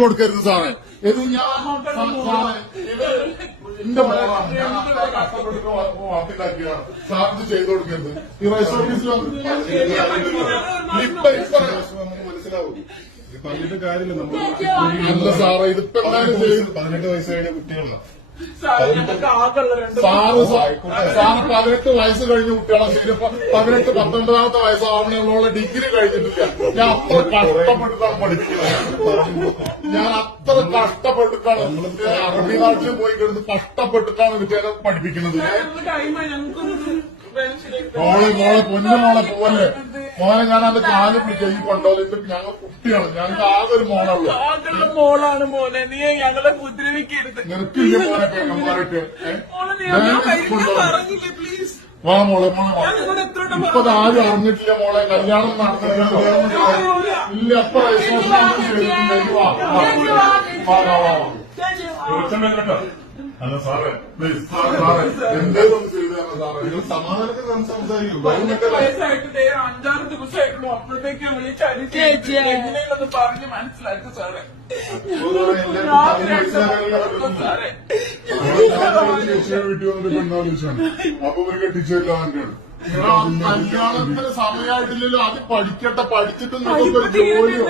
കൊടുക്കരുത് സാറേ. ഇത് ഞാൻ എന്റെ മോളാണ്, ഞാൻ അത്ര കഷ്ടപ്പെട്ടിട്ട് വാർത്തയിലാക്കിയാണ്. സാറിന് ചെയ്തു കൊടുക്കരുത്. ഈ റൈസ് ഓഫീസിൽ മനസ്സിലാവും. പറഞ്ഞിട്ട് കാര്യമില്ല. അല്ല സാറേ, ഇതിപ്പോ 18 വയസ്സ് കഴിഞ്ഞ കുട്ടികളാണ്. സാറ് 18 വയസ്സ് കഴിഞ്ഞ കുട്ടികളാണ്. ശരി, 18-19 വയസ്സാവുന്നതിനുള്ള ഡിഗ്രി കഴിഞ്ഞിട്ടില്ല. ഞാൻ അത്ര കഷ്ടപ്പെട്ടിട്ടാണ് പഠിപ്പിക്കുന്നത്. ഞാൻ അത്ര കഷ്ടപ്പെട്ടിട്ടാണ് അറബി നാട്ടിൽ പോയി കിടന്ന് കഷ്ടപ്പെട്ടിട്ടാണ് കുട്ടികളെ പഠിപ്പിക്കുന്നത്. മോളെ പൊന്നുമോളെ പോവല്ലേ മോനെ, ഞാൻ അത് കാല് പിടിച്ച ഈ കൊണ്ടോലിട്ട് ഞങ്ങൾ കുട്ടിയാണ്. ഞങ്ങൾക്ക് ആകെ ഒരു മോളാണ് മോനെ, നീ ഞങ്ങളെ ഉപദ്രവിക്കരുത്. നിനക്കില്ല മോനെ പെങ്ങന്മാരൊക്കെ. പറഞ്ഞില്ലേ പ്ലീസ്. വാ മോളെ, ഇപ്പൊ ആരും അറിഞ്ഞിട്ടില്ല മോളെ. കല്യാണം നടന്നിട്ടില്ല. ഇല്ല, അപ്പൊ അല്ല സാറേ, പ്ലീസ് സാറേ, എന്തേലും ചെയ്തു തന്നെ സാറേ. നിങ്ങൾ സമാധാനത്തിൽ സംസാരിക്കും. 5-6 ദിവസമായിട്ടുള്ളൂ. അപ്പോഴത്തേക്ക് വിളിച്ചത് പറഞ്ഞ് മനസ്സിലാക്കി സാറേ. വീട്ടിൽ വന്നിട്ട് പെണ്ണാലോചിച്ചാണ്. അപ്പൊ ഒരു കെട്ടിച്ചില്ല. കല്യാണത്തിന് സമയമായിട്ടില്ലല്ലോ. അത് പഠിക്കട്ടെ, പഠിച്ചിട്ട് നിങ്ങൾക്ക് ഒരു ജോലിയോ.